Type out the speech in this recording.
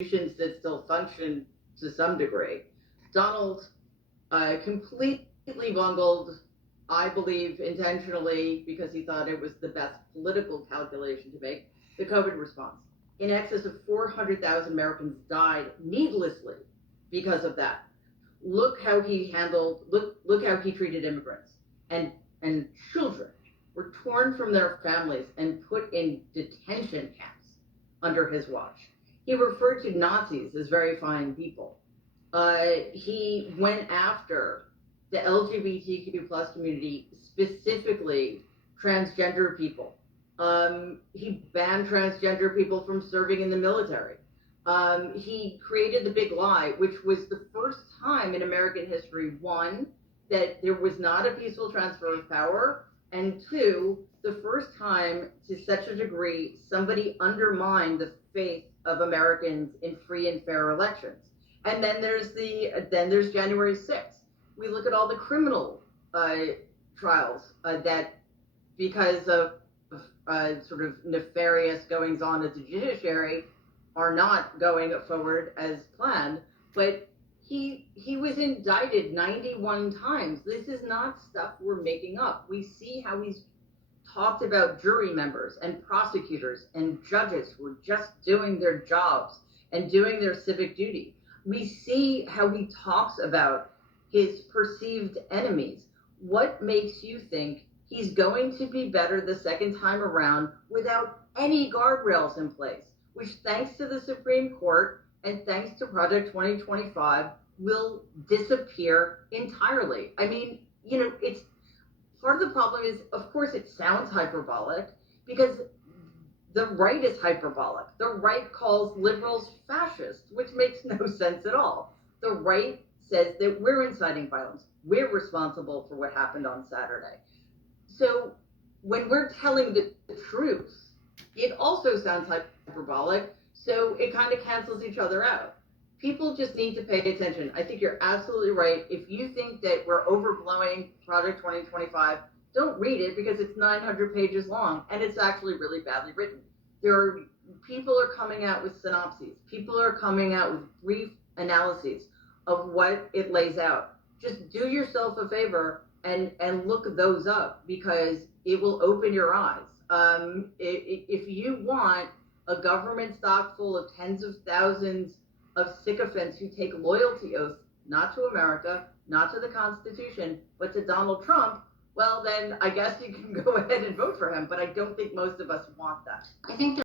institutions that still function to some degree. Donald completely bungled, I believe intentionally, because he thought it was the best political calculation to make, the COVID response. In excess of 400,000 Americans died needlessly because of that. Look how he treated immigrants and children were torn from their families and put in detention camps under his watch. He referred to Nazis as very fine people. He went after the LGBTQ plus community, specifically transgender people. He banned transgender people from serving in the military. He created the big lie, which was the first time in American history, one, that there was not a peaceful transfer of power, and two, the first time to such a degree somebody undermined the faith of Americans in free and fair elections. And then there's January 6th. We look at all the criminal trials that, because of sort of nefarious goings on at the judiciary, are not going forward as planned. But he was indicted 91 times. This is not stuff we're making up. We see how he's talked about jury members and prosecutors and judges who are just doing their jobs and doing their civic duty. We see how he talks about his perceived enemies. What makes you think he's going to be better the second time around without any guardrails in place, which, thanks to the Supreme Court and thanks to Project 2025, will disappear entirely? I mean, it's part of the problem is, of course, it sounds hyperbolic because the right is hyperbolic. The right calls liberals fascist, which makes no sense at all. The right says that we're inciting violence. We're responsible for what happened on Saturday. So when we're telling the truth, it also sounds hyperbolic. So it kind of cancels each other out. People just need to pay attention. I think you're absolutely right. If you think that we're overblowing Project 2025, don't read it, because it's 900 pages long and it's actually really badly written. People are coming out with synopses. People are coming out with brief analyses of what it lays out. Just do yourself a favor and look those up, because it will open your eyes. If you want a government stock full of tens of thousands of sycophants who take loyalty oaths, not to America, not to the Constitution, but to Donald Trump, well, then I guess you can go ahead and vote for him. But I don't think most of us want that. I think